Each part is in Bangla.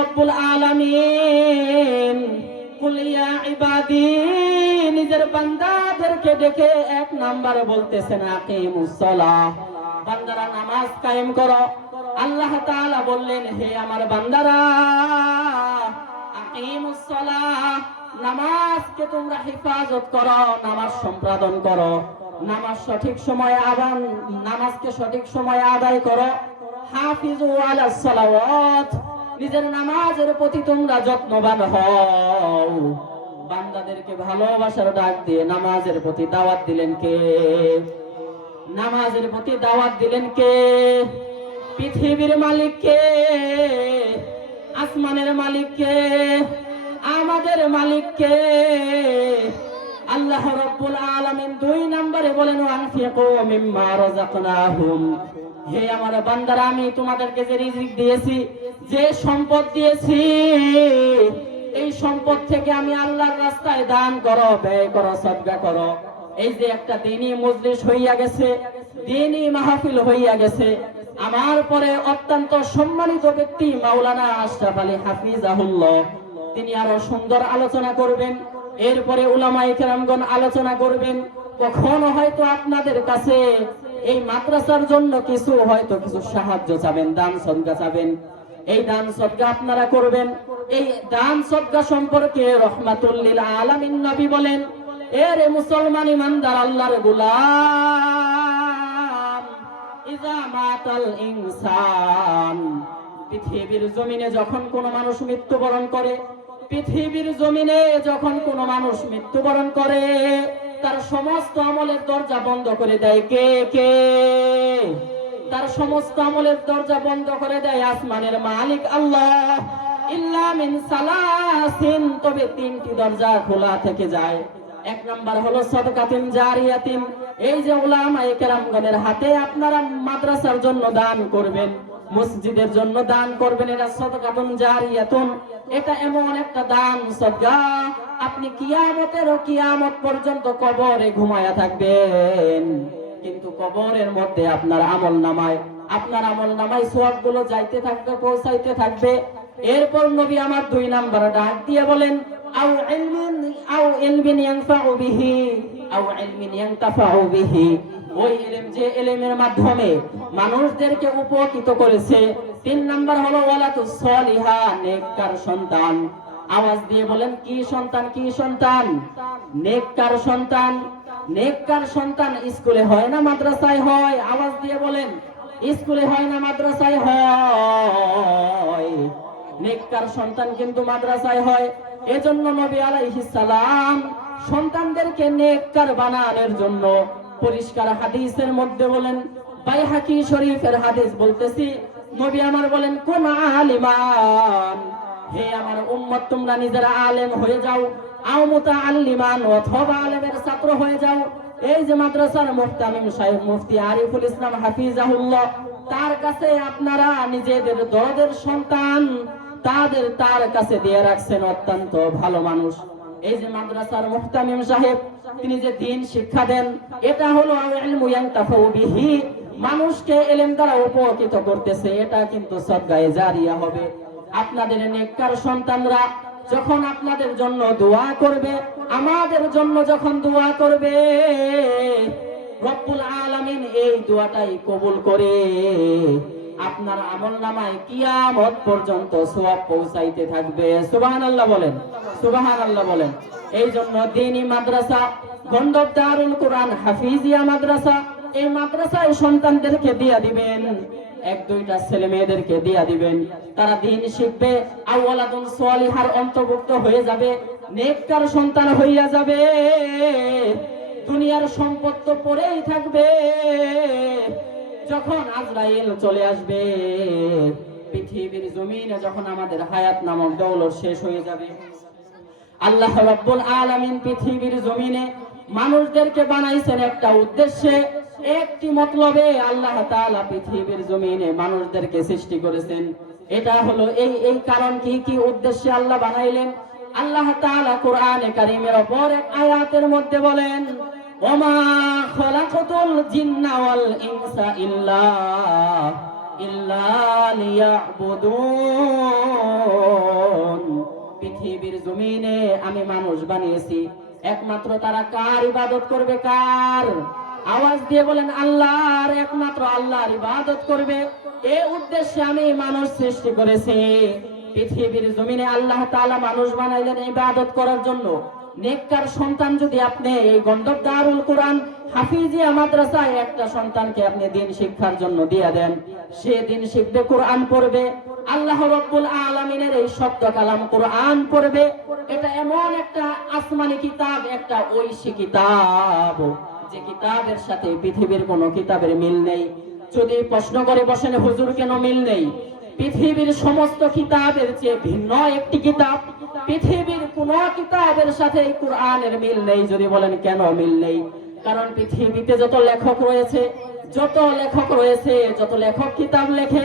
রব্বুল আলামিন কুল ইয়া ইবাদি নিজের বান্দাদেরকে ডেকে এক নাম্বারে বলতেছেন আকিমুস সালাহ, বান্দারা নামাজ কায়েম করো। আল্লাহ তাআলা বললেন, হে আমার বান্দারা, আকিমুস সালাহ, নামাজকে তোমরা হেফাজত করো, নামাজ সম্পাদন করো, নামাজ সঠিক সময়ে নামাজকে সঠিক সময়ে আদায় করো। হাফিজু আলাস সালাওয়াত, নিজের নামাজের প্রতি তোমরা যত্নবান হও। বান্দাদেরকে ভালোবাসার ডাক দিয়ে নামাজের প্রতি দাওয়াত দিলেন কে? নামাজের প্রতি দাওয়াত দিলেন কে? পৃথিবীর মালিক কে? আসমানের মালিক কে? আমাদের মালিক কে? আল্লাহ রাব্বুল আলামিন 2 নম্বরে বলেন, আনফিকু মিম্মা রাযাকনাহুম, হে আমার বান্দারা, আমি তোমাদেরকে যে রিজিক দিয়েছি, যে সম্পদ দিয়েছি, এই সম্পদ থেকে আমি আল্লাহর রাস্তায় দান করো, ব্যয় করো, সদকা করো। এই যে একটা দ্বীনি মজলিস হইয়া গেছে, দ্বীনি মাহফিল হইয়া গেছে, আমার পরে অত্যন্ত সম্মানিত ব্যক্তি মাওলানা আশরাফ আলী হাফিজাহুল্লাহ, তিনি আরো সুন্দর আলোচনা করবেন। এরপরে উলামায়ে কেরামগণ আলোচনা করবেন। কখনো হয়তো আপনাদের কাছে এই মাদ্রাসার জন্য কিছু সাহায্য চাবেন, দান সদকা চাবেন, এই দান সদকা আপনারা করবেন। এই দান সদকা সম্পর্কে রহমাতুল লিল আলামিন নবী বলেন, এরে মুসলমান ইমানদার আল্লাহর গোলাম, ইজা মাতাল ইনসান, পৃথিবীর জমিনে যখন কোন মানুষ মৃত্যুবরণ করে, পৃথিবীর জমিনে যখন কোন মানুষ মৃত্যুবরণ করে, তার সমস্ত আমলের দরজা বন্ধ করে দেয় কে? কে? তার সমস্ত আমলের দরজা বন্ধ করে দেয় আসমানের মালিক আল্লাহ। ইল্লা মিন সালাসিন, তবে 3টি দরজা খোলা থেকে যায়। 1 নাম্বার হলো সাদকাতুন জারিয়াতিন, এই যে উলামায়ে কেরামগণের হাতে আপনারা মাদ্রাসার জন্য দান করবেন, মসজিদের জন্য দান করবেন, এটা সাদকাতুন জারিয়াতুন। এটা এমন একটা দান সদকা, আপনি কিয়ামত পর্যন্ত কবরে ঘুমায়া থাকবেন, কিন্তু কবরের মধ্যে আপনার আমলনামায় সওয়াবগুলো যাইতে থাকবে, পৌঁছাইতে থাকবে। এরপর নবী আমার 2 নাম্বার ডাক দিয়ে বলেন, আও ইলমিন ইয়ানফাউ বিহি, আও ইলমিন ইয়ানতাফাউ বিহি, ওই ইলম যে ইলমের মাধ্যমে মানুষদেরকে উপকৃত করেছে। 3 নাম্বার হলো ওয়ালাতুস সলিহা, নেককার সন্তান। আওয়াজ দিয়ে বলেন, কি সন্তান? কি সন্তান? নেককার সন্তান। নেককার সন্তান স্কুলে হয় না মাদ্রাসায় হয়? আওয়াজ দিয়ে বলেন, স্কুলে হয় না মাদ্রাসায় হয়? নেককার সন্তান কিন্তু মাদ্রাসায় হয়। এজন্য নবী আলাইহিস সালাম সন্তানদেরকে নেককার বানানোর জন্য পরিষ্কার হাদিসের মধ্যে বলেন, বাইহাকি শরীফের হাদিস বলতেছি, নবী আমার বলেন, কোন আলিমান, হে আমার উম্মত, তোমরা নিজেরা আলেম হয়ে যাও, আও মুতাআল্লিমান, অথবা আলেমের ছাত্র হয়ে যাও। এই যে মাদ্রাসার মুহতামিম সাহেব মুফতি আরিফুল ইসলাম হাফিজাহুল্লাহ, তার কাছে আপনারা নিজেদের দরদের সন্তান তার কাছে দিয়ে রাখছেন, অত্যন্ত ভালো মানুষ। এই যে মাদ্রাসার মুহতামিম সাহেব, তিনি যে দ্বীন শিক্ষা দেন, এটা হলো ইলমু ইয়ানতাফাউ বিহি, মানুষকে ইলম দ্বারা উপকৃত করতেছে, এটা কিন্তু সদকায়ে জারিয়া হবে। আপনাদের নেককার সন্তানরা যখন আপনাদের জন্য দোয়া করবে, আমাদের জন্য যখন দোয়া করবে, রব্বুল আলামিন এই দোয়াটাই কবুল করে আপনার আমলনামায় কিয়ামত পর্যন্ত সওয়াব পৌঁছাইতে থাকবে। সুবহানাল্লাহ বলেন, সুবহানাল্লাহ বলেন। এই জন্য দ্বীনি মাদ্রাসা, গন্ধব দারুল কুরআন হাফিজিয়া মাদ্রাসা, এই মাদ্রাসায় সন্তানদেরকে দিয়া দিবেন, 1-2টা ছেলে মেয়েদেরকে দিয়া দিবেন, তারা দ্বীন শিখবে, আওয়ালাদুন সালিহার অন্তর্ভুক্ত হয়ে যাবে, নেককার সন্তান হইয়া যাবে, দুনিয়ার সম্পদ তো পড়েই থাকবে। যখন আজরাইল চলে আসবে, পৃথিবীর জমিনে যখন আমাদের হায়াত নামক দৌলত শেষ হয়ে যাবে, আল্লাহ রাব্বুল আলামিন পৃথিবীর জমিনে মানুষদেরকে বানাইছেন একটা উদ্দেশ্যে, একটি মতলবে আল্লাহ তাআলা পৃথিবীর জমিনে মানুষদেরকে সৃষ্টি করেছেন। এটা হলো এই কারণ, কি উদ্দেশ্যে আল্লাহ বানাইলেন? আল্লাহ তাআলা কোরআনে কারীমের অপর এক আয়াতের মধ্যে বলেন, ওমা খলাকতুল জিন্না ওয়াল ইনসা ইল্লা লিয়াবুদুন, আমি মানুষ বানিয়েছি, একমাত্র তারা কার ইবাদত করবে? কার? আওয়াজ দিয়ে বলেন আল্লাহর। একমাত্র আল্লাহর ইবাদত করবে, এই উদ্দেশ্যে আমি মানুষ সৃষ্টি করেছি। পৃথিবীর জমিনে আল্লাহ তাআলা মানুষ বানাইলেন ইবাদত করার জন্য। নেককার সন্তান যদি আপনি এই গন্ধব দারুল কোরআন হাফিজিয়া মাদ্রাসায় একটা সন্তানকে আপনি দিন শিক্ষার জন্য দিয়ে দেন, সে দিন শিখবে, কোরআন পড়বে, আল্লাহ রাব্বুল আলামিনের এই শব্দ কালাম কোরআন পড়বে। এটা এমন একটা আসমানি কিতাব, একটা ঐশী কিতাব, যে কিতাবের সাথে পৃথিবীর কোনো কিতাবের মিল নেই। যদি প্রশ্ন করে বসেন হুজুর কেন মিল নেই? পৃথিবীর সমস্ত কিতাবের চেয়ে ভিন্ন একটি কিতাব, পৃথিবীর কোন কিতাবের সাথে এই কোরআনের মিল নেই। যদি বলেন কেন মিল নেই? কারণ পৃথিবীতে যত লেখক রয়েছে, যত লেখক কিতাব লেখে,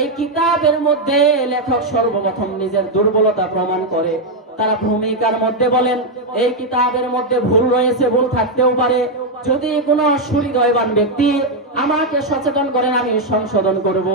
এই কিতাবের মধ্যে লেখক সর্বপ্রথম নিজের দুর্বলতা প্রমাণ করে। তারা ভূমিকার মধ্যে বলেন এই কিতাবের মধ্যে ভুল রয়েছে, ভুল থাকতেও পারে। যদি কোনো সুহৃদয়বান ব্যক্তি আমাকে সচেতন করেন, আমি সংশোধন করব।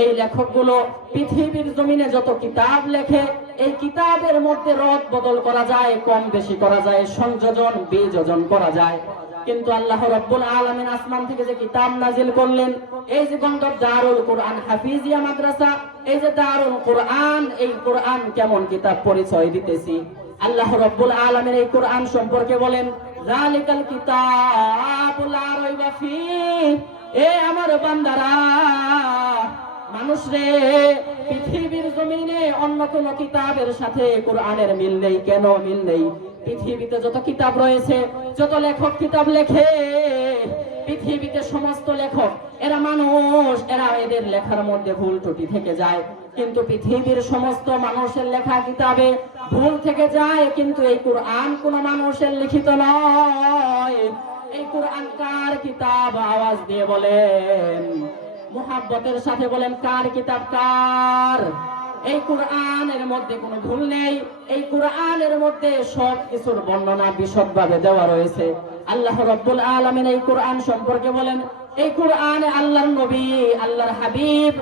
এই লেখকগুলো পৃথিবীর জমিনে যত কিতাব লেখে, এই কিতাবের মধ্যে রদ বদল করা যায়, কম বেশি করা যায়, সংযোজন বিযোজন করা যায়। কিন্তু আল্লাহ রাব্বুল আলামিন আসমান থেকে যে কিতাব নাজিল করলেন, এই যে গন্ধব দারুল কোরআন হাফিজিয়া মাদ্রাসা, এই যে দারুল কোরআন, এই কোরআন কেমন কিতাব পরিচয় দিতেছি। আল্লাহ রাব্বুল আলামিন এই কোরআন সম্পর্কে বলেন যালিকাল কিতাবুল লা রাইবা ফীহ। এ আমার বান্দারা, মানুষ রে, পৃথিবীর জমিনে অন্য কোন কিতাবের সাথে কোরআনের মিল নেই। কেন মিল নেই? পৃথিবীতে যত কিতাব রয়েছে, যত লেখক কিতাব লেখে, পৃথিবীতে সমস্ত লেখক এরা মানুষ, এদের লেখার মধ্যে ভুল ত্রুটি থেকে যায়। কিন্তু পৃথিবীর সমস্ত মানুষের লেখা কিতাবে ভুল থেকে যায়, কিন্তু এই কোরআন কোন মানুষের লিখিত নয়। এই কোরআন কার কিতাব? আওয়াজ দিয়ে বলেন, মুহাব্বতের সাথে বলেন, কার কিতাব? কার? এই কোরআনের মধ্যে কোনো ভুল নেই। এই কোরআনের মধ্যে সব কিছুর বর্ণনা বিশদভাবে দেওয়া রয়েছে। আল্লাহ রাব্বুল আলামিন এই কোরআন সম্পর্কে বলেন, এই কোরআনে আল্লাহর নবী, আল্লাহর হাবিব,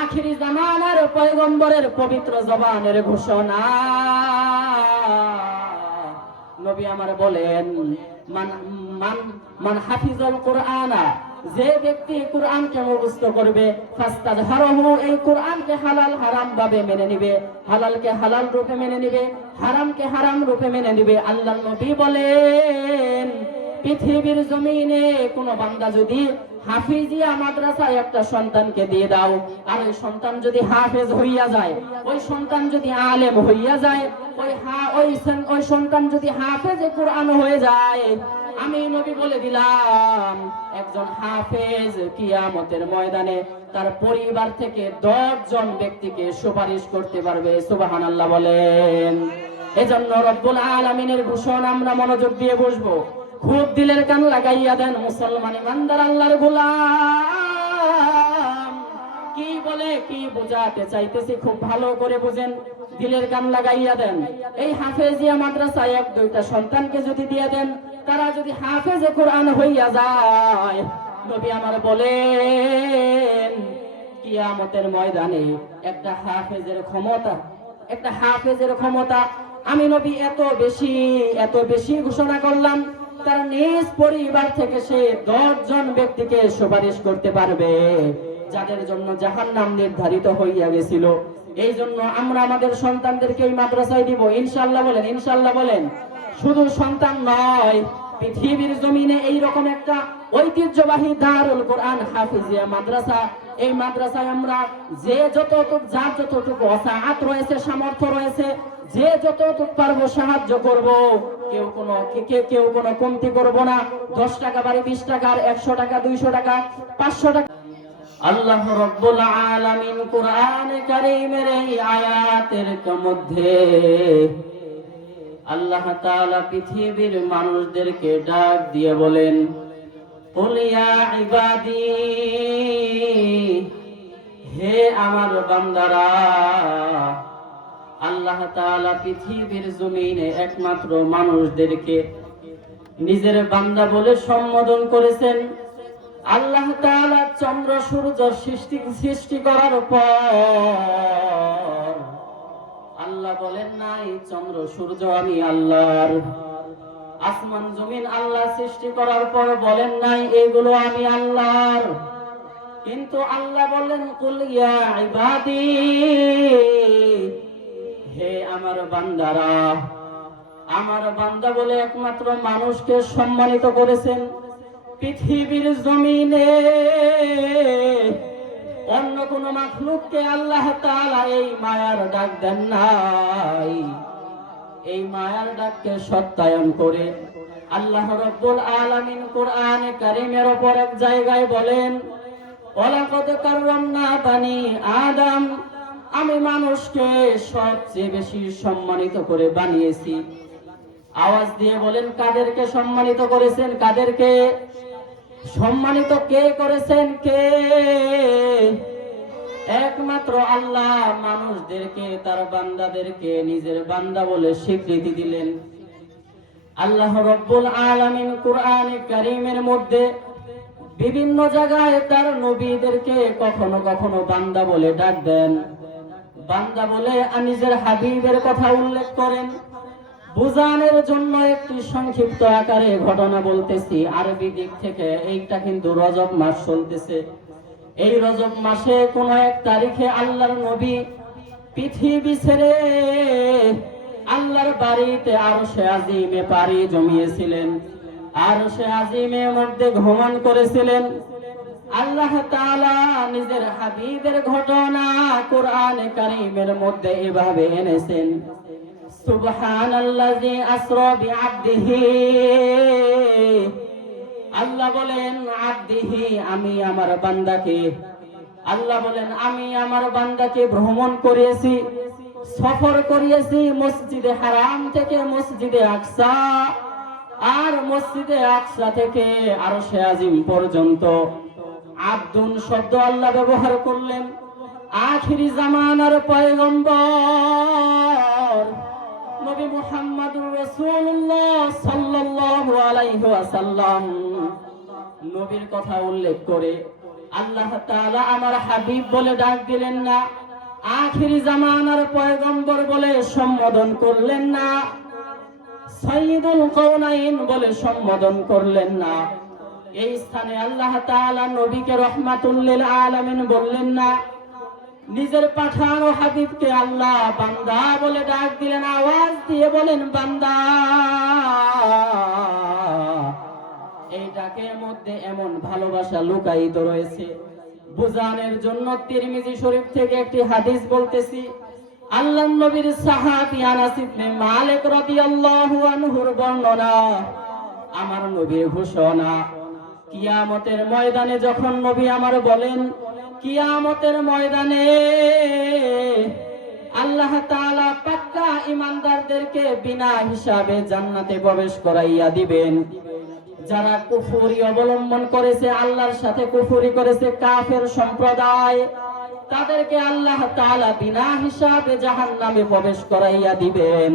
আখিরি জামানার পয়গম্বরের পবিত্র জবানের ঘোষণা। নবী আমার বলেন, মান হাফিজাল কোরআনা, যে ব্যক্তি কোরআনকে মুখস্থ করবে, ফাস্তাযহারাহু, এই কোরআনকে হালাল হারাম ভাবে মেনে নিবে, হালালকে হালাল রূপে মেনে নিবে, হারামকে হারাম রূপে মেনে নিবে। আল্লাহর নবী বলেন, পৃথিবীর জমিনে কোন বান্দা যদি হাফিজিয়া মাদ্রাসায় একটা সন্তানকে দিয়ে দাও, আর ওই সন্তান যদি হাফেজ হইয়া যায়, ওই সন্তান যদি আলেম হইয়া যায়, ওই সন্তান যদি হাফেজে কোরআন হয়ে যায়, আমি নবী বলে দিলাম, একজন হাফেজ কিয়ামতের ময়দানে তার পরিবার থেকে 10 জন ব্যক্তিকে সুপারিশ করতে পারবে। সুবহানাল্লাহ বলেন। এজন্য রব্বুল আলামিনের ঘোষণা আমরা মনোযোগ দিয়ে বুঝবো, খুব দিলের কান লাগাইয়া দেন। মুসলমান ইমানদার আল্লাহর গোলাম কি বলে, কি বোঝাতে চাইতেছি খুব ভালো করে বুঝেন, দিলের কান লাগাইয়া দেন। এই হাফেজিয়া মাদ্রাসায় 1-2টা সন্তানকে যদি দিয়ে দেন, তারা যদি হাফেজে কোরআন হইয়া যায়, নবী আমার বলেন, কিয়ামতের ময়দানে একটা হাফেজের ক্ষমতা আমি নবী এত বেশি ঘোষণা করলাম, তার নিজ পরিবার থেকে সে 10 জন ব্যক্তিকে সুপারিশ করতে পারবে, যাদের জন্য জাহান্নাম নির্ধারিত হইয়া গেছিল। এই জন্য আমরা আমাদের সন্তানদেরকে এই মাদ্রাসায় দিব, ইনশাআল্লাহ বলেন, ইনশাআল্লাহ বলেন। শুধু সন্তান নয়, পৃথিবীর জমিনে এইরকম একটা ঐতিহ্যবাহী দারুল কোরআন হাফিজিয়া মাদ্রাসা, এই মাদ্রাসায় আমরা যার যতটুকু ওসাআত রয়েছে, সামর্থ্য রয়েছে, যে যতটুকু পারবো সাহায্য করব। কেউ কোনো কমতি করব না। 10 টাকা বাড়ি 20 টাকা, 100 টাকা, 200 টাকা, 500 টাকা। আল্লাহ রাব্বুল আলামিন কোরআনে কারীমের এই আয়াতের মধ্যে আল্লাহ তাআলা পৃথিবীর মানুষদেরকে ডাক দিয়ে বলেন, কুল ইয়া ইবাদি, হে আমার বান্দারা। আল্লাহ তাআলা পৃথিবীর জমিনে একমাত্র মানুষদেরকে নিজের বান্দা বলে সম্বোধন করেছেন। আল্লাহ তাআলা চন্দ্র সূর্য সৃষ্টি করার পর আল্লাহ বলেন নাই চন্দ্র সূর্য আমি আল্লাহর, আসমান জমিন আল্লাহ সৃষ্টি করার পর বলেন নাই এগুলো আমি আল্লাহর। কিন্তু আল্লাহ বলেন কুল ইয়া ইবাদি, হে আমার বান্দারা, আমার বান্দা বলে একমাত্র মানুষকে সম্মানিত করেছেন। পৃথিবীর জমিনে অন্য কোন মাখলুককে আল্লাহ তাআলা এই মায়ার ডাক দেন নাই। এই মায়ার ডাককে সত্যায়ন করে আল্লাহ রাব্বুল আলামিন কোরআনে কারীমের উপর এক জায়গায় বলেন, ওয়ালাকাদ কাররামনা বানি আদম, আমি মানুষকে সবচেয়ে বেশি সম্মানিত করে বানিয়েছি। আওয়াজ দিয়ে বলেন কাদেরকে সম্মানিত করেছেন? কাদেরকে সম্মানিত কে করেছেন? কে? একমাত্র আল্লাহ মানুষদেরকে, তার বান্দাদেরকে নিজের বান্দা বলে স্বীকৃতি দিলেন। আল্লাহ রাব্বুল আলামিন কোরআনে কারীমের মধ্যে বিভিন্ন জায়গায় তার নবীদেরকে কখনো কখনো বান্দা বলে ডাক দেন। বান্দা বলে নিজের হাবিবের কথা উল্লেখ করেন। বুঝানোর জন্য একটি সংক্ষিপ্ত আকারে ঘটনা বলতেছি। আরবি দিক থেকে এইটা কিন্তু রজব মাস চলতেছে। এই রজব মাসে কোন এক তারিখে আল্লাহর নবী পৃথিবী ছেড়ে আল্লাহর বাড়িতে আরশে আজিমে পাড়ি জমিয়েছিলেন। আরশে আজিমের মধ্যে ভ্রমণ করেছিলেন। আল্লাহ তাআলা নিজের হাবিবের ঘটনা কোরআনে কারীমের মধ্যে এভাবে এনেছেন, সুবহানাল্লাযী আসরা বিআবদিহি। আল্লাহ বলেন আবদিহি, আমি আমার বান্দাকে, আল্লাহ বলেন আমি আমার বান্দাকে ভ্রমণ করিয়েছি, সফর করিয়েছি মসজিদে হারাম থেকে মসজিদে আকসা, আর মসজিদে আকসা থেকে আরশে আজিম পর্যন্ত। আব্দুন শব্দ আল্লাহ ব্যবহার করলেন। আখিরি জামানার পয়গম্বর নবী মুহাম্মদুর রাসূলুল্লাহ সাল্লাল্লাহু আলাইহি ওয়াসাল্লাম নবীর কথা উল্লেখ করে আল্লাহ তাআলা আমার হাবিব বলে ডাক দিলেন না, আখিরি জামানার পয়গম্বর বলে সম্বোধন করলেন না, সাইয়্যিদুল কাওনাইন বলে সম্বোধন করলেন না। এই স্থানে আল্লাহ তাআলা নবীকে রাহমাতুল লিল আলামিন বললেন না। নিজের পাঠানো হাবিবকে আল্লাহ বান্দা বলে ডাক দিলেন। আওয়াজ দিয়ে বলেন বান্দা। এই ডাকের মধ্যে এমন ভালোবাসা লুকায়িত রয়েছে। বুঝানোর জন্য তিরমিজি শরীফ থেকে একটি হাদিস বলতেছি। আল্লাহর নবীর সাহাবী আনাস ইবনে মালিক রাদিয়াল্লাহু আনহুর বর্ণনা, আমার নবীর ঘোষণা, কিয়ামতের ময়দানে যখন নবী আমার বলেন, কিয়ামতের ময়দানে আল্লাহ তাআলা পাক্কা ঈমানদারদেরকে বিনা হিসাবে জান্নাতে প্রবেশ করাইয়া দিবেন। যারা কুফরি অবলম্বন করেছে, আল্লাহর সাথে কুফরি করেছে, কাফের সম্প্রদায়, তাদেরকে আল্লাহ তাআলা বিনা হিসাবে জাহান্নামে প্রবেশ করাইয়া দিবেন।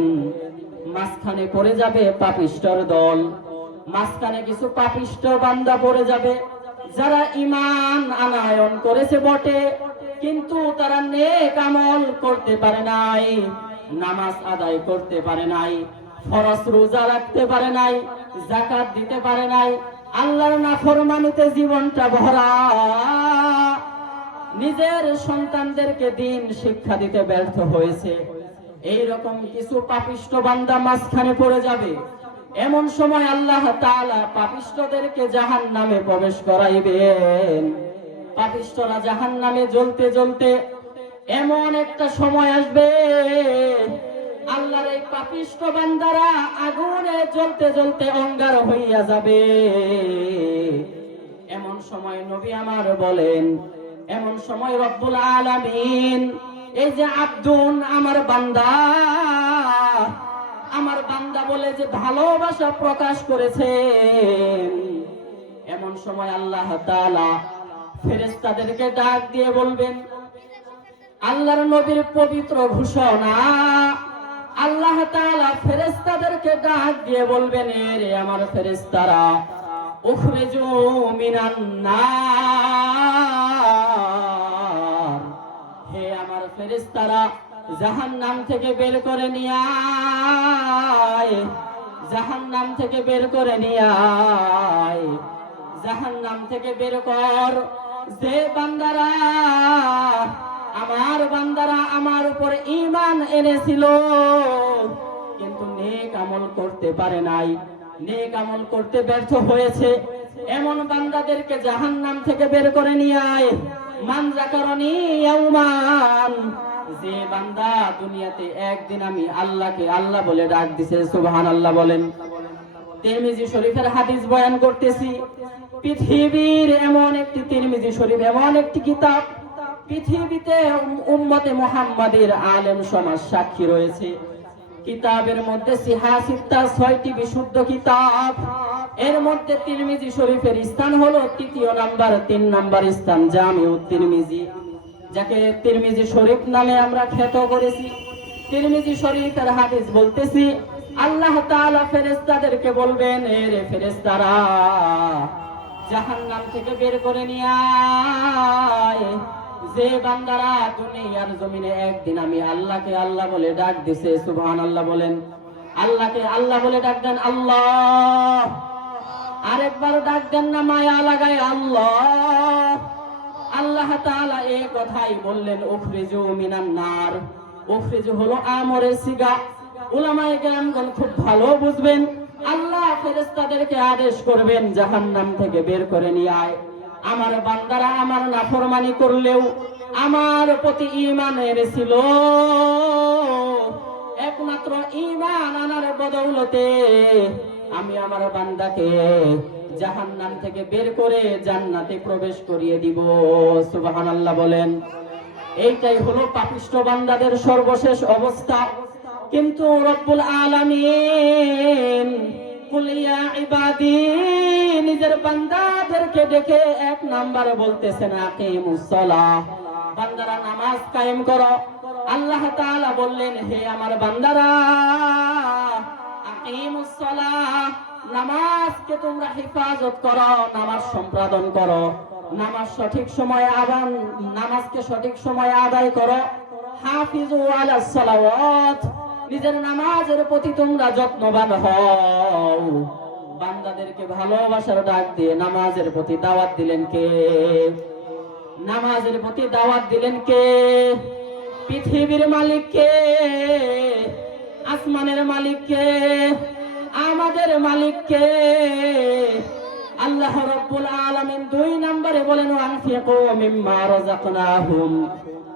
মাঝখানে পড়ে যাবে পাপিষ্ঠর দল, মাঝখানে কিছু পাপিষ্ঠ বান্দা পড়ে যাবে, যারা ঈমান আনয়ন করেছে বটে, কিন্তু তারা নেক আমল করতে পারে নাই, নামাজ আদায় করতে পারে নাই, ফরজ রোজা রাখতে পারে নাই, যাকাত দিতে পারে নাই, আল্লাহর নাফরমানিতে জীবনটা ভরা, নিজের সন্তানদেরকে দিন শিক্ষা দিতে ব্যর্থ হয়েছে। এই রকম কিছু পাপিষ্ঠ বান্দা মাঝখানে পড়ে যাবে। এমন সময় আল্লাহ তাআলা পাপিষ্ঠদেরকে জাহান্নামে প্রবেশ করাইবেন। পাপিষ্ঠরা জাহান্নামে জ্বলতে জ্বলতে এমন একটা সময় আসবে, আল্লাহর এই পাপিষ্ঠ বান্দারা আগুনে জ্বলতে জ্বলতে অঙ্গার হইয়া যাবে। এমন সময় নবী আমার বলেন, এমন সময় রব্বুল আলামিন এই যে আব্দুন আমার বান্দা, আমার বান্দা বলে যে ভালোবাসা প্রকাশ করেছেন, এমন সময় আল্লাহ তাআলা ফেরেশতাদেরকে ডাক দিয়ে বলবেন, আল্লাহর নবীর পবিত্র ঘোষণা, আল্লাহ তাআলা ফেরেশতাদেরকে ডাক দিয়ে বলবেন, রে আমার ফেরেশতারা, উখরিজু মিনান নার, হে আমার ফেরেশতারা, জাহান্নাম থেকে বের করে নিয়ে আয়, জাহান্নাম থেকে বের করে নিয়ে আয়, জাহান্নাম থেকে বের কর। যে বান্দারা আমার উপর ঈমান এনেছিল কিন্তু নেক আমল করতে পারে নাই, নেক আমল করতে ব্যর্থ হয়েছে, এমন বান্দাদেরকে জাহান্নাম থেকে বের করে নিয়ে আয়। মান যাকারানি ইয়াউমান, যে বান্দা দুনিয়াতে একদিন আমি আল্লাহকে আল্লাহ বলে ডাক দিছে, সুবহানাল্লাহ বলেন। তিরমিজি শরীফের হাদিস বয়ান করতেছি। পৃথিবীর এমন একটি তিরমিজি শরীফ, এমন একটি কিতাব, পৃথিবীতে উম্মতে মুহাম্মাদের আলেম সমাজ সাক্ষী রয়েছে। কিতাবের মধ্যে সিহা সিত্তা, 6টি বিশুদ্ধ কিতাব, এর মধ্যে তিরমিজি শরীফের স্থান হলো 3 নাম্বার, 3 নাম্বার স্থান জামিউত তিরমিজি, যাকে তিরমিজি শরীফ নামে আমরা খ্যাত করেছি। তিরমিজি শরীফের হাদিস বলতেছি, আল্লাহ তাআলা ফেরেশতাদেরকে বলবেন, এরে ফেরেশতারা জাহান্নাম থেকে বের করে নিয়ে আয়। যে বান্দারা দুনিয়ার জমিনে একদিন আমি আল্লাহকে আল্লাহ বলে ডাক দিছে, সুবহানাল্লাহ বলেন। আল্লাহকে আল্লাহ বলে ডাক দেন, আল্লাহ। আরেকবার ডাক দেন না মায়া লাগায়, আল্লাহ। আল্লাহ তাআলা এই কথাই বললেন, উখরিজু মিনান নার। উখরিজু হলো আমরের সিগা, উলামায়ে কেরামগণ খুব ভালো বুঝবেন। আল্লাহ ফেরেশতাদেরকে আদেশ করবেন, জাহান্নাম থেকে বের করে নিয়ে আয়। আমার বান্দারা আমার নাফরমানি করলেও আমার প্রতি ঈমান এনেছিল, একমাত্র ঈমান আনার বদৌলতে আমি আমার বান্দাকে জাহান্নাম থেকে বের করে জান্নাতে প্রবেশ করিয়ে দিব, সুবহানাল্লাহ বলেন। এইটাই হলো পাপিষ্ঠ বান্দাদের সর্বশেষ অবস্থা। কিন্তু রব্বুল আলামিন কুল ইয়া ইবাদি, নিজের বান্দাদেরকে ডেকে 1 নাম্বার বলতেছেন, আকিমুস সালাহ, বান্দারা নামাজ কায়েম করো। আল্লাহ তাআলা বললেন, হে আমার বান্দারা, আকিমুস সালাহ, নামাজকে তোমরা হেফাজত করো, নামাজ সম্পাদন করো, নামাজ সঠিক সময়ে নামাজকে সঠিক সময়ে আদায় করো। হাফিজু আলাস সালাওয়াত, নিজের নামাজের প্রতি তোমরা যত্নবান হও। বান্দাদেরকে ভালোবাসার ডাক দিয়ে নামাজের প্রতি দাওয়াত দিলেন কে? নামাজের প্রতি দাওয়াত দিলেন কে? পৃথিবীর মালিক কে? আসমানের মালিক কে? আমাদের মালিক কে? আল্লাহ রাব্বুল আলামিন 2 নম্বরে বলেন, আনফিকু মিম্মা রাযাকনাহুম,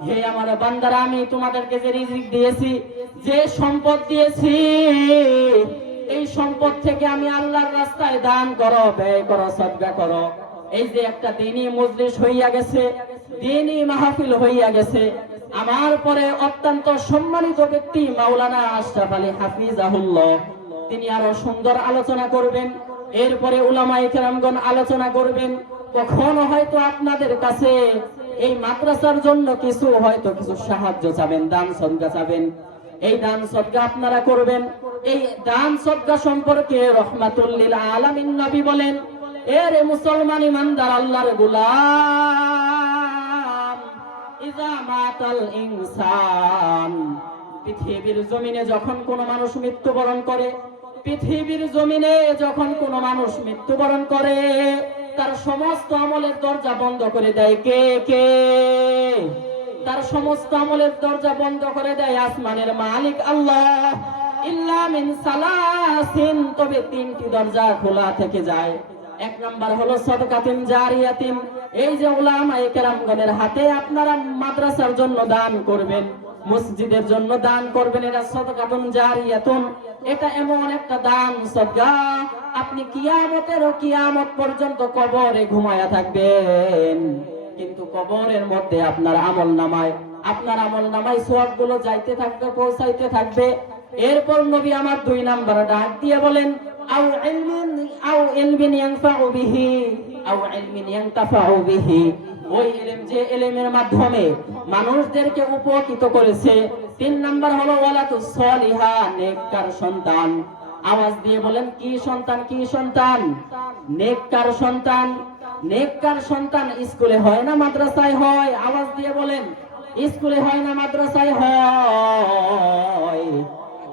হে আমার বান্দারা, আমি তোমাদেরকে যে রিজিক দিয়েছি, যে সম্পদ দিয়েছি, এই সম্পদ থেকে আমি আল্লাহর রাস্তায় দান করো, ব্যয় করো, সদকা করো। এই যে একটা দ্বীনি মজলিস হইয়া গেছে, দ্বীনি মাহফিল হইয়া গেছে, আমার পরে অত্যন্ত সম্মানিত ব্যক্তি মাওলানা আশরাফ আলী হাফিজাহুল্লাহ, তিনি আরো সুন্দর আলোচনা করবেন। এরপরে উলামায়ে কেরামগণ আলোচনা করবেন। কখনো হয়তো আপনাদের কাছে এই মাদ্রাসার জন্য কিছু সাহায্য চাবেন, দান সদকা চাবেন, এই দান সদকা আপনারা করবেন। এই দান সদকা সম্পর্কে রহমাতুল লিল আলামিন নবী বলেন, এরে মুসলমান ইমানদার আল্লাহর গোলাম, ইজা মাতাল ইনসান, পৃথিবীর জমিনে যখন কোন মানুষ মৃত্যুবরণ করে, পৃথিবীর জমিনে যখন কোন মানুষ মৃত্যুবরণ করে, তার সমস্ত আমলের দরজা বন্ধ করে দেয় কে? কে? তার সমস্ত আমলের দরজা বন্ধ করে দেয় আসমানের মালিক আল্লাহ। ইল্লা মিন সালাসিন, তবে 3টি দরজা খোলা থেকে যায়। 1 নাম্বার হলো সাদকাতুন জারিয়াতিন, এই যে উলামায়ে কেরামগণের হাতে আপনারা মাদ্রাসার জন্য দান করবেন, মসজিদের জন্য দান করবেন, এটা সাদকাতুন জারিয়াতুন। এটা এমন একটা দান সদকা, আপনি কিয়ামত পর্যন্ত কবরে ঘুমায়া থাকবেন, কিন্তু কবরের মধ্যে আপনার আমল নামায় সওয়াবগুলো যাইতে থাকবে, পৌঁছাইতে থাকবে। এরপর নবী আমার 2 নাম্বার ডাক দিয়ে বলেন, আও ইলমিন ইয়ানফাউ বিহি, আও ইলমিন ইয়ানতাফাউ বিহি, ওই ইলম যে ইলমের মাধ্যমে মানুষদেরকে উপকৃত করেছে। 3 নাম্বার হলো ওয়ালাতুস সালিহা, নেককার সন্তান। আওয়াজ দিয়ে বলেন, কি সন্তান? কি সন্তান? নেককার সন্তান। নেককার সন্তান স্কুলে হয় না মাদ্রাসায় হয়? আওয়াজ দিয়ে বলেন, স্কুলে হয় না মাদ্রাসায় হয়,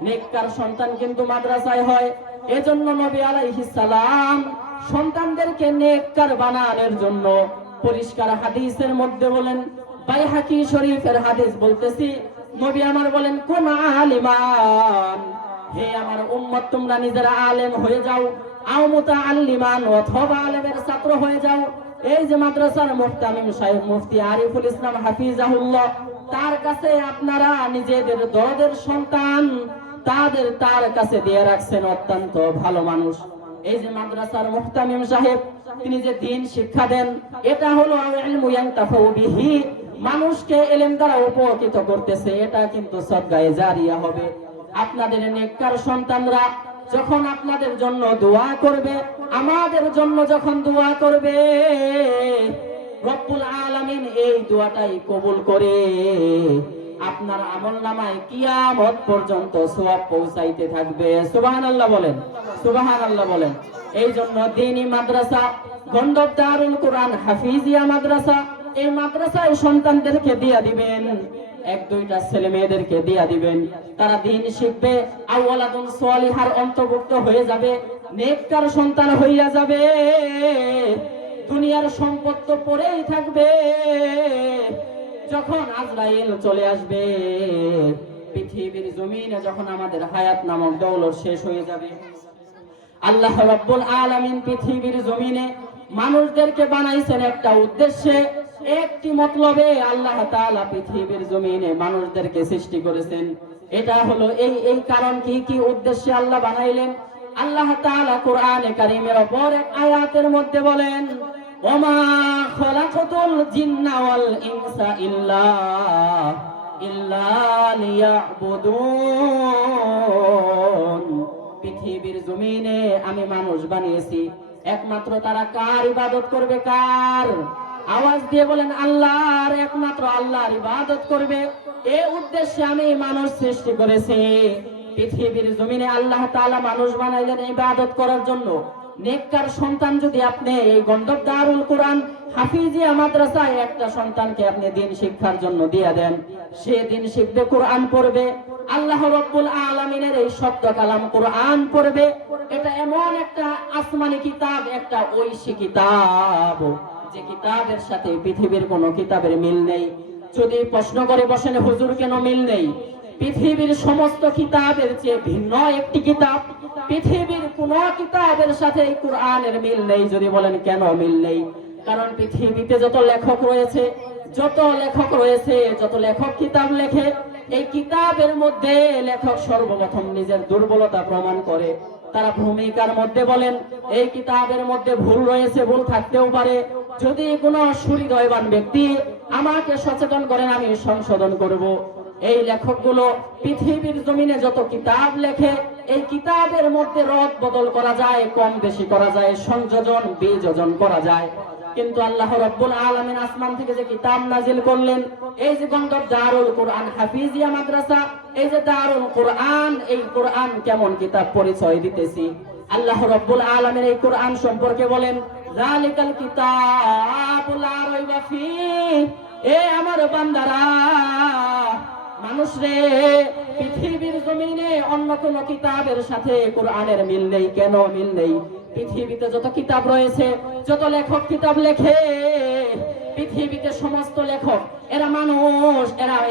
নেককার সন্তান কিন্তু মাদ্রাসায় হয়। এজন্য নবী আলাইহিস সালাম সন্তানদেরকে নেককার বানানোর জন্য পরিষ্কার হাদিসের মধ্যে বলেন, বাইহাকি শরীফের হাদিস বলতেছি, নবী আমার বলেন, কোন আলিমান, হে আমার উম্মত তোমরা নিজেরা আলেম হয়ে যাও, আও মুতাআল্লিমান, অথবা আলেমের ছাত্র হয়ে যাও। এই যে মাদ্রাসার মুহতামিম সাহেব মুফতি আরিফুল ইসলাম হাফিজাহুল্লাহ, তার কাছে আপনারা নিজেদের দরদের সন্তান তার কাছে দিয়ে রাখছেন, অত্যন্ত ভালো মানুষ। এই যে মাদ্রাসার মুহতামিম সাহেব, তিনি যে দ্বীন শিক্ষা দেন, এটা হলো ইলমু ইয়ানতাফাউ বিহি, মানুষকে ইলম দ্বারা উপকৃত করতেছে, এটা কিন্তু সদকায়ে জারিয়া হবে। আপনাদের নেককার সন্তানরা যখন আপনাদের জন্য দোয়া করবে, আমাদের জন্য যখন দোয়া করবে, রব্বুল আলামিন এই দোয়াটাই কবুল করে আপনার আমলনামায় কিয়ামত পর্যন্ত সওয়াব পৌঁছাইতে থাকবে। সুবহানাল্লাহ বলেন, সুবহানাল্লাহ বলেন। এই জন্য দ্বীনি মাদ্রাসা, গন্ডব দারুল কুরআন হাফিজিয়া মাদ্রাসা, এই মাদ্রাসায় সন্তানদেরকে দিয়া দিবেন, এক দুইটা ছেলে মেয়েদেরকে দিয়া দিবেন, তারা দ্বীন শিখবে, আওয়ালাদুন সালিহার অন্তর্ভুক্ত হয়ে যাবে, নেককার সন্তান হইয়া যাবে, দুনিয়ার সম্পদ তো পড়েই থাকবে। যখন আজরাইল চলে আসবে, পৃথিবীর জমিনে যখন আমাদের হায়াত নামক দৌলত শেষ হয়ে যাবে, আল্লাহ রাব্বুল আলামিন পৃথিবীর জমিনে মানুষদেরকে বানাইছেন একটা উদ্দেশ্যে, একটি মতলবে আল্লাহ তাআলা পৃথিবীর জমিনে মানুষদেরকে সৃষ্টি করেছেন। এটা হলো এই কারণ কি উদ্দেশ্যে আল্লাহ বানাইলেন, আল্লাহ তাআলা কোরআনে কারীমের অপর এক আয়াতের মধ্যে বলেন, ওমা খলাকাতুল জিন্না ওয়াল ইনসা ইল্লা লিয়াবুদুন, পৃথিবীর জমিনে আমি মানুষ বানিয়েছি একমাত্র তারা কার ইবাদত করবে, কার? আওয়াজ দিয়ে বলেন, আল্লাহর, একমাত্র আল্লাহর ইবাদত করবে। এই উদ্দেশ্যে আমি মানুষ সৃষ্টি করেছি। পৃথিবীর জমিনে আল্লাহ তাআলা মানুষ বানাইলেন ইবাদত করার জন্য। নেককার সন্তান যদি আপনি এই গন্ডব দারুল কুরআন হাফিজিয়া মাদ্রাসায় একটা সন্তানকে আপনি দ্বীন শিক্ষার জন্য দিয়ে দেন, সে দ্বীন শিখবে, কোরআন পড়বে, আল্লাহ রাব্বুল আলামিনের এই শব্দ কালাম কোরআন পড়বে। এটা এমন একটা আসমানি কিতাব, একটা ঐশী কিতাব, যে কিতাবের সাথে পৃথিবীর কোনো কিতাবের মিল নেই। যদি প্রশ্ন করে বসেন, হুজুর কেন মিল নেই? পৃথিবীর সমস্ত কিতাবের চেয়ে ভিন্ন একটি কিতাব, পৃথিবীর কোন কিতাবের সাথে এই কোরআনের মিল নেই। যদি বলেন কেন মিল নেই? কারণ পৃথিবীতে যত লেখক রয়েছে, যত লেখক কিতাব লেখে, এই কিতাবের মধ্যে লেখক সর্বপ্রথম নিজের দুর্বলতা প্রমাণ করে। তারা ভূমিকার মধ্যে বলেন, এই কিতাবের মধ্যে ভুল রয়েছে, ভুল থাকতেও পারে, যদি কোনো সুহৃদয়বান ব্যক্তি আমাকে সচেতন করেন, আমি সংশোধন করব। এই লেখকগুলো পৃথিবীর জমিনে যত কিতাব লেখে, এই কিতাবের মধ্যে রদ বদল করা যায়, কম বেশি করা যায়, সংযোজন বিযোজন করা যায়। কিন্তু আল্লাহ রাব্বুল আলামিন আসমান থেকে যে কিতাব নাজিল করলেন, এই যে গন্ডব দারুল কুরআন হাফিজিয়া মাদ্রাসা, এই যে দারুল কুরআন, এই কুরআন কেমন কিতাব পরিচয় দিতেছি। আল্লাহ রাব্বুল আলামিন এই কুরআন সম্পর্কে বলেন, যালিকাল কিতাবু লা রাইবা ফীহি, এ আমার বান্দারা, মানুষ রে, পৃথিবীর জমিনে অন্য কোন কিতাবের সাথে কোরআনের মিল নেই। কেন মিল নেই? পৃথিবীতে যত কিতাব রয়েছে, যত লেখক কিতাব লেখে, পৃথিবীতে সমস্ত লেখক এরা মানুষ,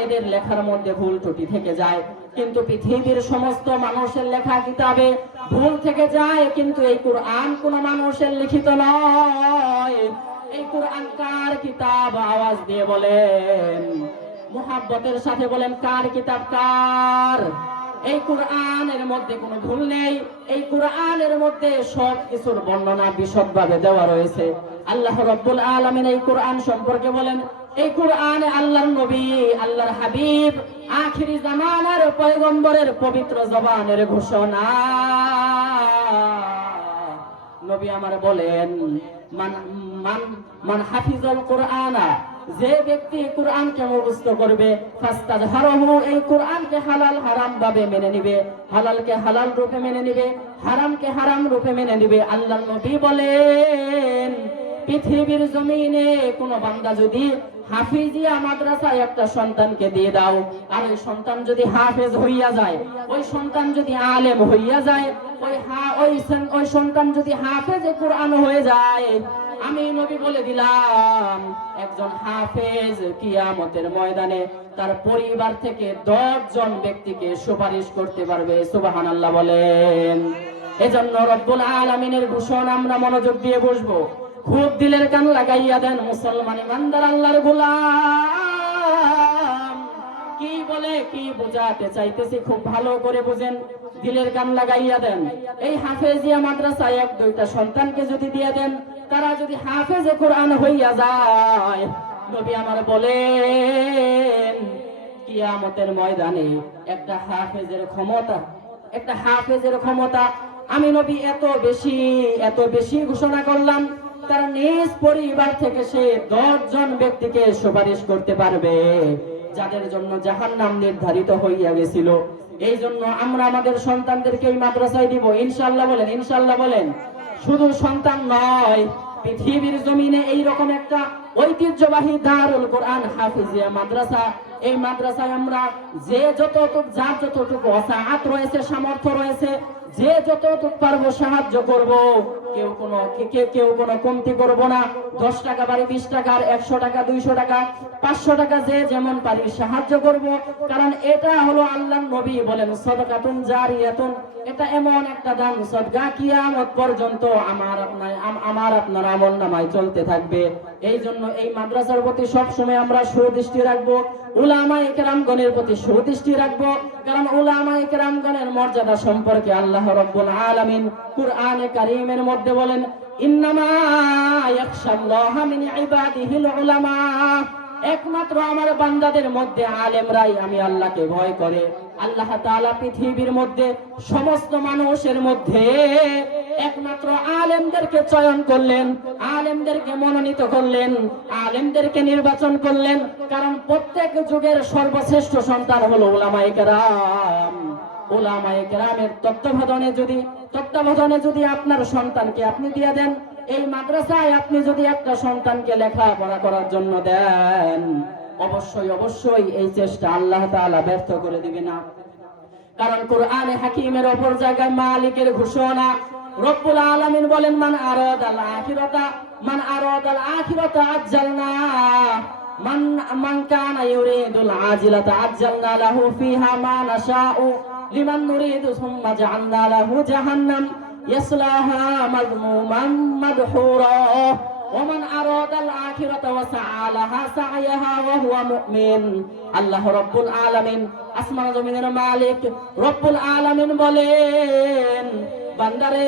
এদের লেখার মধ্যে ভুল ত্রুটি থেকে যায়। কিন্তু পৃথিবীর সমস্ত মানুষের লেখা কিতাবে ভুল থেকে যায়, কিন্তু এই কোরআন কোন মানুষের লিখিত নয়। এই কোরআন কার কিতাব? আওয়াজ দিয়ে বলেন, মুহাব্বতের সাথে বলেন, কার কিতাব, কার? এই কোরআনের মধ্যে কোনো ভুল নেই। এই কোরআনের মধ্যে সব কিছুর বর্ণনা বিশদভাবে দেওয়া রয়েছে। আল্লাহ রাব্বুল আলামিন এই কোরআন সম্পর্কে বলেন, এই কোরআনে আল্লাহর নবী, আল্লাহর হাবিব, আখিরি জামানার পয়গম্বরের পবিত্র জবানের ঘোষণা। নবী আমার বলেন, মান হাফিজাল কুরআনা, যে ব্যক্তি কোরআনকে মুখস্থ করবে, ফাস্তাযহারহু, এই কোরআনকে হালাল হারাম ভাবে মেনে নিবে, হালালকে হালাল রূপে মেনে নিবে, হারামকে হারাম রূপে মেনে নিবে। আল্লাহর নবী বলেন, পৃথিবীর জমিনে কোন বান্দা যদি হাফিজিয়া মাদ্রাসায় একটা সন্তানকে দিয়ে দাও, আর ওই সন্তান যদি হাফেজ হইয়া যায়, ওই সন্তান যদি আলেম হইয়া যায়, ওই সন্তান যদি হাফেজে কোরআন হয়ে যায়, আমি নবী বলে দিলাম একজন হাফেজ কিয়ামতের ময়দানে তার পরিবার থেকে 10 জন ব্যক্তিকে সুপারিশ করতে পারবে। সুবহানাল্লাহ বলেন। এজন্য রব্বুল আলামিনের ঘোষণা আমরা মনোযোগ দিয়ে বসবো, খুব দিলের কান লাগাইয়া দেন। মুসলমান ইমানদার আল্লাহর গোলাম কি বলে, কি বোঝাতে চাইতেছি খুব ভালো করে বুঝেন, দিলের কান লাগাইয়া দেন। এই হাফেজিয়া মাদ্রাসায় 1-2টা সন্তানকে যদি দিয়ে দেন, তারা যদি হাফেজে কোরআন হইয়া যায়, নবী আমার বলেন কিয়ামতের ময়দানে একটা হাফেজের ক্ষমতা আমি নবী এত বেশি ঘোষণা করলাম, তার নিজ পরিবার থেকে সে 10 জন ব্যক্তিকে সুপারিশ করতে পারবে যাদের জন্য জাহান্নাম নির্ধারিত হইয়া গেছিল। এই জন্য আমরা আমাদের সন্তানদেরকে এই মাদ্রাসায় দিব ইনশাআল্লাহ বলেন, ইনশাআল্লাহ বলেন। শুধু সন্তান নয়, পৃথিবীর জমিনে এইরকম একটা ঐতিহ্যবাহী দারুল কোরআন হাফিজিয়া মাদ্রাসা, এই মাদ্রাসায় আমরা যার যতটুকু অসাআত রয়েছে, সামর্থ্য রয়েছে, যে যতটুকু পারবো সাহায্য করব। কেউ কোনো কমতি করব না। 10 টাকা বাড়ি 20 টাকার, 100 টাকা, 200 টাকা, 500 টাকা, যে যেমন পারি সাহায্য করব। কারণ এটা হলো আল্লাহর নবী বলেন সাদাকাতুন জারিয়াতুন, এটা এমন একটা দান সদকা কিয়ামত পর্যন্ত আমার আপনার আমলনামায় চলতে থাকবে। এই জন্য এই মাদ্রাসার প্রতি সব সময় আমরা সুদৃষ্টি রাখবো, উলামায়ে কেরামগণের প্রতি সুদৃষ্টি রাখবো। কারণ উলামায়ে কেরামগণের মর্যাদা সম্পর্কে আল্লাহ রাব্বুল আলামিন কুরআনে কারীমের মধ্যে বলেন ইন্নামা ইয়াখশাল্লাহা মিন ইবাদিহিল উলামা, একমাত্র আমার বান্দাদের মধ্যে আলেমরাই আমি আল্লাহকে ভয় করে। আল্লাহ তাআলা পৃথিবীর মধ্যে সমস্ত মানুষের মধ্যে একমাত্র আলেমদেরকে চয়ন করলেন, আলেমদেরকে মনোনীত করলেন, আলেমদেরকে নির্বাচন করলেন। কারণ প্রত্যেক যুগের সর্বশ্রেষ্ঠ সন্তান হলো উলামায়ে কেরাম। উলামায়ে কেরামের তত্ত্বাবধানে যদি আপনার সন্তানকে আপনি দিয়ে দেন, এই মাদ্রাসায় আপনি যদি একটা সন্তানকে লেখাপড়া করার জন্য দেন, অবশ্যই এই চেষ্টা আল্লাহ তাআলা ব্যর্থ করে দিবে না। কারণ কোরআনে হাকিমের অপর জায়গায় মালিকের ঘোষণা, রব্বুল আলামিন বলেন মান আরাদাল আখিরাতা আজ্জালনা মান কানা ইউরিদুল আজিলাতা আজ্জালনা লাহু ফিহা মা নাশাউ লিমান নুরিদু সুম্মা জাআলনা লাহু জাহান্নাম ইয়াসলাহা মাযমুমান মাদহুরা ওমান আরাদাল আখিরাতা ওয়া সাআ লাহা সা'য়াহা ওয়া হুয়া মুমিন। আল্লাহ রব্বুল আলামিন, আসমান জমিনের মালিক রব্বুল আলামিন বলেন, বান্দারে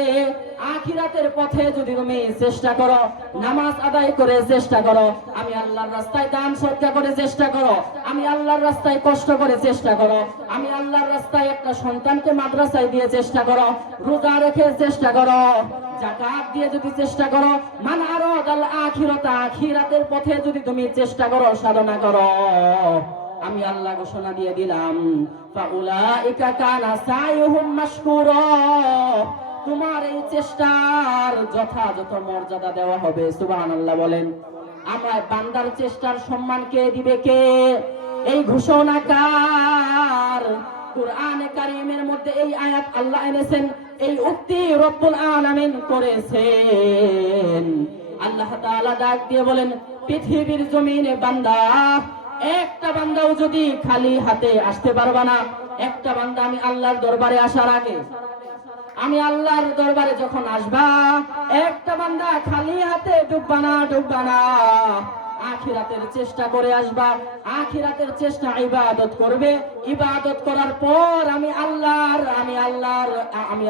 আখিরাতের পথে যদি তুমি চেষ্টা করো, নামাজ আদায় করে চেষ্টা করো, আমি আল্লাহর রাস্তায় দান সদকা করে চেষ্টা করো, আমি আল্লাহর রাস্তায় কষ্ট করে চেষ্টা করো, আমি আল্লাহর রাস্তায় একটা সন্তানকে মাদ্রাসায় দিয়ে চেষ্টা করো, রোজা রেখে চেষ্টা করো, যাকাত দিয়ে যদি চেষ্টা করো, মান আরাদাল আখিরাতা, আখিরাতের পথে যদি তুমি চেষ্টা করো, সাধনা করো, আমি আল্লাহ ঘোষণা দিয়ে দিলাম ফাউলাইকা কানা সাইহুম মাশকুরা, তোমার এই চেষ্টার যথাযথ মর্যাদা দেওয়া হবে। সুবহানাল্লাহ বলেন। আমার বান্দার চেষ্টার সম্মান কে দিবে? কে? এই ঘোষণা কার? কুরআনে কারীমের মধ্যে এই আয়াত আল্লাহ এনেছেন, এই উক্তি রব্বুল আলামিন করেছেন। আল্লাহ তাআলা ডাক দিয়ে বলেন, পৃথিবীর জমিনে বান্দা, একটা বান্দাও যদি খালি হাতে আসতে পারবা না। একটা বান্দা আমি আল্লাহর দরবারে আসার আগে, আমি আল্লাহর দরবারে যখন আসবা, একটা বান্দা খালি হাতে ঢুকবা না। আখিরাতের চেষ্টা করে আসবা, আখিরাতের চেষ্টা ইবাদত করবে, ইবাদত করার পর আমি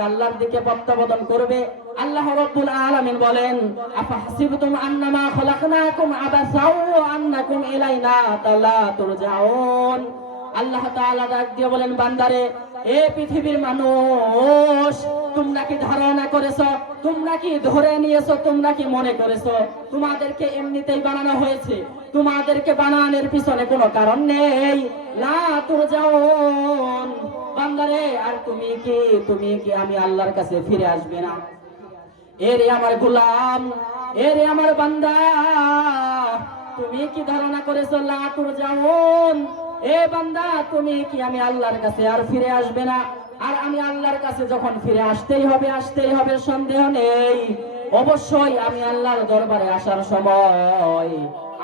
আল্লাহর দিকে প্রত্যাবর্তন করবে। আল্লাহ রাব্বুল আলামিন বলেন, আফাহসিবতুম আন্নামা খলাকনাকুম আবাসাও ওয়া আন্নাকুম ইলাইনা লা তুরজাউন। আল্লাহ তাআলা ডাক দিয়ে বলেন, বান্দারে, এ পৃথিবীর মানুষ, তোমরা কি ধারণা করেছো, তোমরা কি ধরে নিয়েছো, তোমরা কি মনে করেছো তোমাদেরকে এমনিতেই বানানো হয়েছে? তোমাদেরকে বানানোর পিছনে কোনো কারণ নেই। লা তুরজাউন, বান্দারে, আর তুমি কি আমি আল্লাহর কাছে ফিরে আসবে না? এরে আমার গোলাম, এরে আমার বান্দা, তুমি কি ধারণা করেছো লা তুরজাউন, এ বান্দা তুমি কি আমি আল্লাহর কাছে আর ফিরে আসবে না? আর আমি আল্লাহর কাছে যখন ফিরে আসতেই হবে, সন্দেহ নেই। অবশ্যই আমি আল্লাহর দরবারে আসার সময়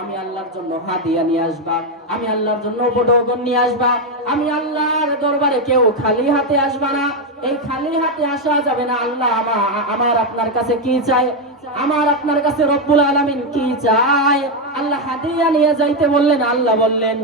আমি আল্লাহর জন্য হাদিয়া নিয়ে আসবা, আমি আল্লাহর জন্য উপঢৌকন নিয়ে আসবা। আমি আল্লাহর দরবারে কেউ খালি হাতে আসবা না। এই খালি হাতে আসা যাবে না। আল্লাহ আমার আপনার কাছে কি চাই? আমার আপনার কাছে রব্বুল আলামিন কি চায়? আল্লাহ হাদিয়া নিয়ে যাইতে বললেন, আল্লাহ বললেন